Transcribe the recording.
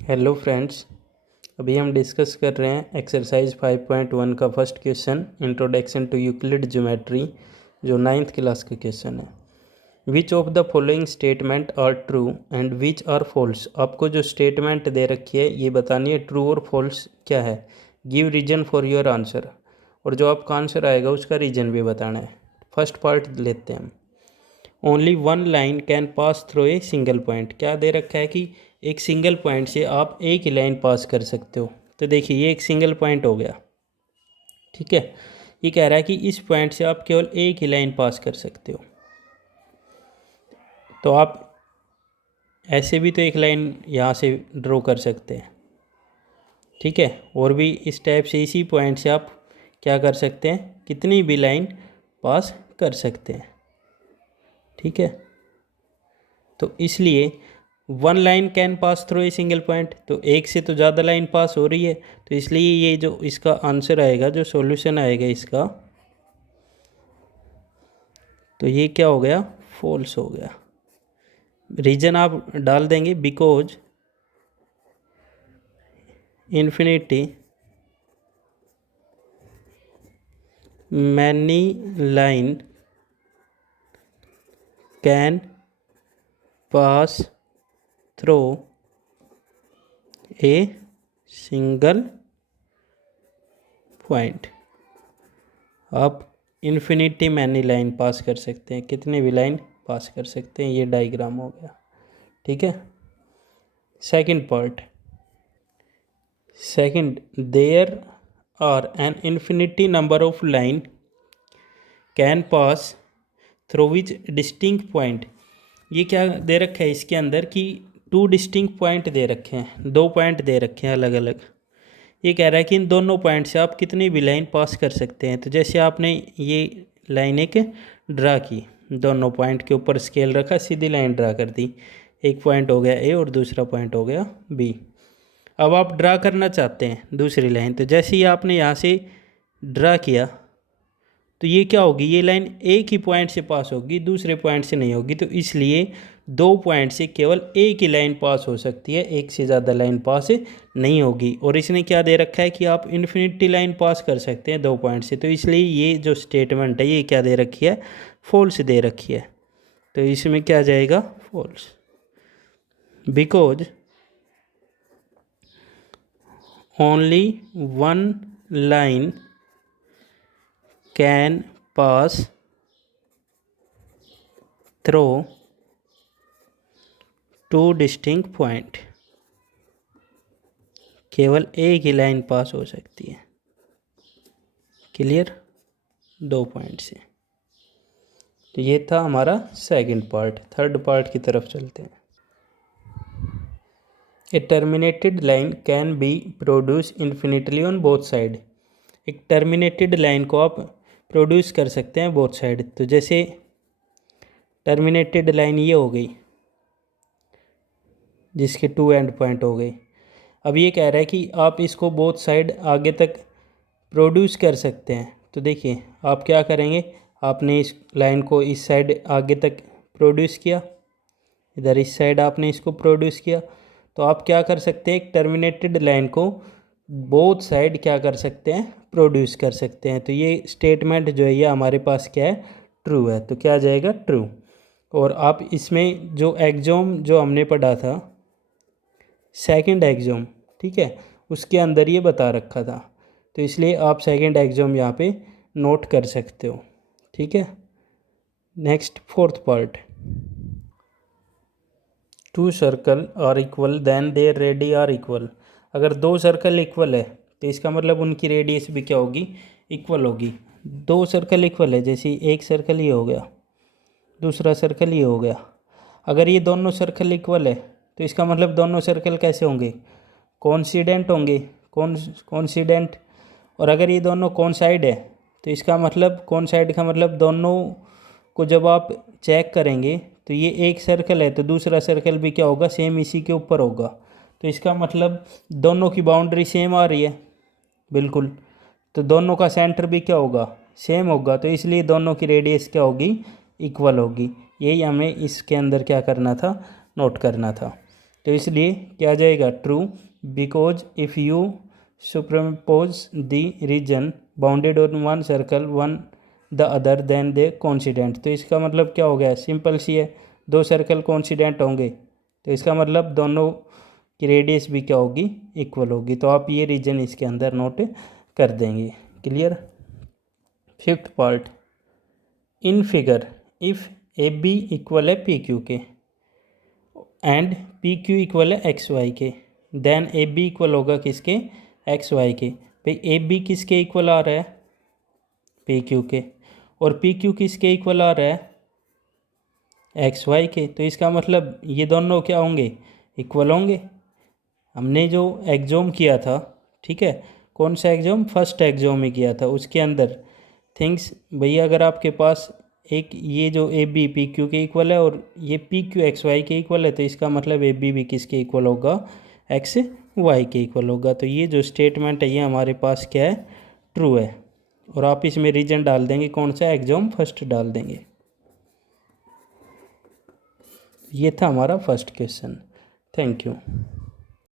Hello friends. अभी हम discuss कर रहे हैं एक्सरसाइज 5.1 का first question introduction to Euclid geometry, जो 9th क्लास का क्वेश्चन है। Which of the following statement are true and which are false. आपको जो स्टेटमेंट दे रखी है ये बतानी है ट्रू और फॉल्स क्या है। Give reason for your answer, और जो आपका आंसर आएगा उसका रीजन भी बताना है। फर्स्ट पार्ट लेते हैं हम। Only one line can pass through a single point. क्या दे रखा है कि एक सिंगल पॉइंट से आप एक ही लाइन पास कर सकते हो। तो देखिए ये एक सिंगल पॉइंट हो गया, ठीक है। ये कह रहा है कि इस पॉइंट से आप केवल एक ही लाइन पास कर सकते हो। तो आप ऐसे भी तो एक लाइन यहाँ से ड्रॉ कर सकते हैं, ठीक है। और भी इस टाइप से इसी पॉइंट से आप क्या कर सकते हैं, कितनी भी लाइन पास कर सकते हैं, ठीक है। तो इसलिए one line can pass through a single point, तो एक से तो ज़्यादा लाइन पास हो रही है। तो इसलिए ये जो इसका आंसर आएगा, जो सॉल्यूशन आएगा इसका, तो ये क्या हो गया, फॉल्स हो गया। रीजन आप डाल देंगे because infinity many line can pass through a single point. आप इन्फिनिटी मैनी लाइन पास कर सकते हैं, कितने भी लाइन पास कर सकते हैं। ये डायग्राम हो गया, ठीक है। Second part, second, there are an infinity number of line can pass through which distinct point. ये क्या दे रखा है इसके अंदर कि टू डिस्टिंक्ट पॉइंट दे रखे हैं, दो पॉइंट दे रखे हैं अलग अलग। ये कह रहा है कि इन दोनों पॉइंट से आप कितनी भी लाइन पास कर सकते हैं। तो जैसे आपने ये लाइन एक ड्रा की, दोनों पॉइंट के ऊपर स्केल रखा, सीधी लाइन ड्रा कर दी। एक पॉइंट हो गया ए और दूसरा पॉइंट हो गया बी। अब आप ड्रा करना चाहते हैं दूसरी लाइन। तो जैसे ही आपने यहाँ से ड्रा किया तो ये क्या होगी, ये लाइन एक ही पॉइंट से पास होगी, दूसरे पॉइंट से नहीं होगी। तो इसलिए दो पॉइंट से केवल एक ही लाइन पास हो सकती है, एक से ज़्यादा लाइन पास नहीं होगी। और इसने क्या दे रखा है कि आप इन्फिनिटी लाइन पास कर सकते हैं दो पॉइंट से। तो इसलिए ये जो स्टेटमेंट है ये क्या दे रखी है, फॉल्स दे रखी है। तो इसमें क्या जाएगा, false. Because only one line can pass through two distinct point. केवल एक ही लाइन पास हो सकती है, क्लियर, दो पॉइंट से। तो ये था हमारा सेकंड पार्ट। थर्ड पार्ट की तरफ चलते हैं। A terminated line can be produce infinitely on both side. एक टर्मिनेटेड लाइन को आप प्रोड्यूस कर सकते हैं बोथ साइड। तो जैसे टर्मिनेटेड लाइन ये हो गई जिसके टू एंड पॉइंट हो गए। अब ये कह रहा है कि आप इसको बोथ साइड आगे तक प्रोड्यूस कर सकते हैं। तो देखिए आप क्या करेंगे, आपने इस लाइन को इस साइड आगे तक प्रोड्यूस किया, इधर इस साइड आपने इसको प्रोड्यूस किया। तो आप क्या कर सकते हैं, एक टर्मिनेटेड लाइन को बोथ साइड क्या कर सकते हैं, प्रोड्यूस कर सकते हैं। तो ये स्टेटमेंट जो है ये हमारे पास क्या है, ट्रू है। तो क्या जाएगा, ट्रू। और आप इसमें जो एक्सोम जो हमने पढ़ा था, सेकंड एक्सोम, ठीक है, उसके अंदर ये बता रखा था। तो इसलिए आप सेकंड एक्सोम यहाँ पे नोट कर सकते हो, ठीक है। Next fourth part, two circle are equal then their radii are equal. अगर दो सर्कल इक्वल है तो इसका मतलब उनकी रेडियस भी क्या होगी, इक्वल होगी। दो सर्कल इक्वल है, जैसे एक सर्कल ये हो गया, दूसरा सर्कल ये हो गया। अगर ये दोनों सर्कल इक्वल है तो इसका मतलब दोनों सर्कल कैसे होंगे, कोइंसिडेंट होंगे, कोइंसिडेंट। और अगर ये दोनों कोइंसाइड है तो इसका मतलब, कोइंसाइड का मतलब दोनों को जब आप चेक करेंगे तो ये एक सर्कल है तो दूसरा सर्कल भी क्या होगा, सेम इसी के ऊपर होगा। तो इसका मतलब दोनों की बाउंड्री सेम आ रही है, बिल्कुल। तो दोनों का सेंटर भी क्या होगा, सेम होगा। तो इसलिए दोनों की रेडियस क्या होगी, इक्वल होगी। यही हमें इसके अंदर क्या करना था, नोट करना था। तो इसलिए क्या आ जाएगा true, because if you superimpose the region bounded on one circle one the other then they coincident. तो इसका मतलब क्या हो गया, सिंपल सी है, दो सर्कल कोइंसिडेंट होंगे तो इसका मतलब दोनों की रेडियस भी क्या होगी, इक्वल होगी। तो आप ये रीजन इसके अंदर नोट कर देंगे। Clear. Fifth part, in figure if A B equal है पी क्यू के एंड पी क्यू इक्वल है एक्स वाई के, देन ए बी इक्वल होगा किसके, एक्स वाई के। भाई ए बी किसके इक्वल आ रहा है, पी क्यू के, और पी क्यू किसके इक्वल आ रहा है, एक्स वाई के। तो इसका मतलब ये दोनों क्या होंगे, इक्वल होंगे। हमने जो एग्जॉम किया था, ठीक है, कौन सा एग्जॉम, फर्स्ट एग्जॉम ही किया था, उसके अंदर थिंग्स भैया अगर आपके पास एक ये जो ए बी पी क्यू के इक्वल है और ये पी क्यू एक्स वाई के इक्वल है, तो इसका मतलब ए बी भी किसके इक्वल होगा, एक्स वाई के इक्वल होगा। तो ये जो स्टेटमेंट है ये हमारे पास क्या है, ट्रू है। और आप इसमें रीजन डाल देंगे कौन सा, एग्जॉम फर्स्ट डाल देंगे। ये था हमारा फर्स्ट क्वेश्चन। Thank you.